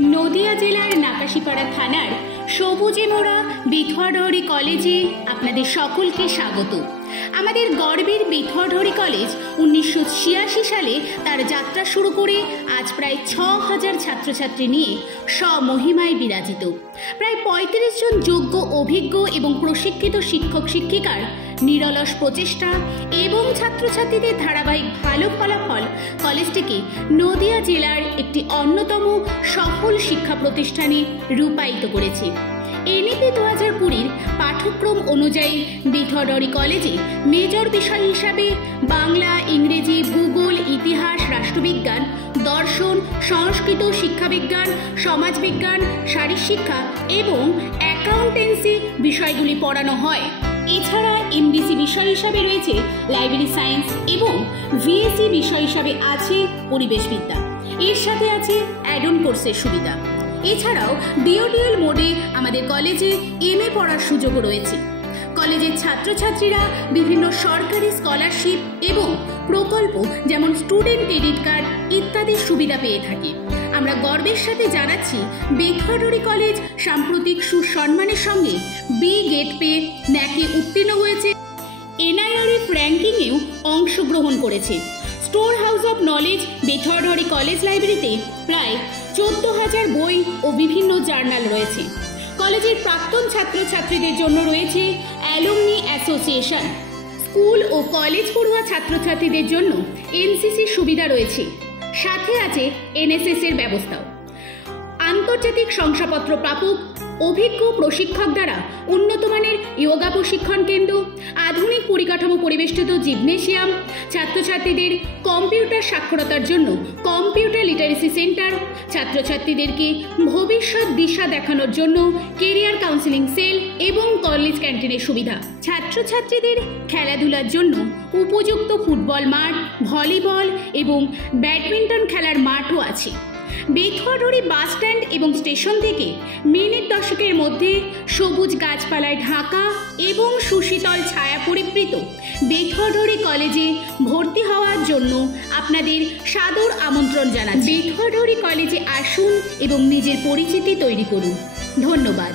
নদিয়া জেলার নাকাশীপাড়া থানার সবুজে মোড়া বিথুয়াডহরি কলেজে আপনাদের সকলকে স্বাগত। আমাদের গর্বের বিথুয়াডহরি কলেজ 1986 সালে তার যাত্রা শুরু করে আজ প্রায় 6000 ছাত্রছাত্রী নিয়ে স্বমহিমায় বিরাজিত। প্রায় 35 জন যোগ্য, অভিজ্ঞ এবং প্রশিক্ষিত শিক্ষক শিক্ষিকার নিরলস প্রচেষ্টা এবং ছাত্রছাত্রীদের ধারাবাহিক ভালো ফলাফল কলেজটিকে নদিয়া জেলার একটি অন্যতম সফল শিক্ষা প্রতিষ্ঠানে রূপায়িত করেছে। এনইপি 2020 পাঠ্যক্রম অনুযায়ী বিথুয়াডহরি কলেজে মেজর বিষয় হিসাবে বাংলা, ইংরেজি, ভূগোল, ইতিহাস, রাষ্ট্রবিজ্ঞান, দর্শন, সংস্কৃত, শিক্ষাবিজ্ঞান, সমাজবিজ্ঞান, শারীরশিক্ষা এবং অ্যাকাউন্টেন্সি বিষয়গুলি পড়ানো হয়। এছাড়া এমডিসি বিষয় হিসাবে রয়েছে লাইব্রেরি সায়েন্স এবং ভিএসসি বিষয় হিসাবে আছে পরিবেশবিদ্যা। এর সাথে আছে অ্যাড-অন কোর্সের সুবিধা। এছাড়াও ডিওডিএল মোডে আমাদের কলেজে এমএ পড়ার সুযোগও রয়েছে। কলেজের ছাত্রছাত্রীরা বিভিন্ন সরকারি স্কলারশিপ এবং প্রকল্প যেমন স্টুডেন্ট ক্রেডিট কার্ড ইত্যাদির সুবিধা পেয়ে থাকে। আমরা গর্বের সাথে জানাচ্ছি বিথুয়াডহরি কলেজ সাম্প্রতিক সুসম্মানের সঙ্গে বি গেট পেয়ে ন্যাকে উত্তীর্ণ হয়েছে, এনআইআরএফ র্যাঙ্কিংয়েও অংশগ্রহণ করেছে। Store house of knowledge Bethuadahari college লাইব্রেরিতে প্রায় 14,000 বই ও বিভিন্ন জার্নাল রয়েছে। কলেজের প্রাক্তন ছাত্রছাত্রীদের জন্য রয়েছে অ্যালুমনি অ্যাসোসিয়েশন। স্কুল ও কলেজ পড়ুয়া ছাত্রছাত্রীদের জন্য এনসিসির সুবিধা রয়েছে, সাথে আছে এনএসএস এর ব্যবস্থাও। আন্তর্জাতিক শংসাপত্র প্রাপক অভিজ্ঞ প্রশিক্ষক দ্বারা উন্নতমানের যোগা প্রশিক্ষণ কেন্দ্র, আধুনিক পরিকাঠামো পরিবেষ্টিত জিমনেশিয়াম, ছাত্রছাত্রীদের কম্পিউটার সাক্ষরতার জন্য কম্পিউটার লিটারেসি সেন্টার, ছাত্রছাত্রীদেরকে ভবিষ্যৎ দিশা দেখানোর জন্য কেরিয়ার কাউন্সেলিং সেল এবং কলেজ ক্যান্টিনের সুবিধা। ছাত্রছাত্রীদের খেলাধুলার জন্য উপযুক্ত ফুটবল মাঠ, ভলিবল এবং ব্যাডমিন্টন খেলার মাঠও আছে। বিথুয়াডহরি বাস স্ট্যান্ড এবং স্টেশন থেকে মিনিট 10 মধ্যে সবুজ গাছপালায় ঢাকা এবং সুশীতল ছায়া পরিবৃত বিথুয়াডহরি কলেজে ভর্তি হওয়ার জন্য আপনাদের সাদর আমন্ত্রণ জানাচ্ছি। বিথুয়াডহরি কলেজে আসুন এবং নিজের পরিচিতি তৈরি করুন। ধন্যবাদ।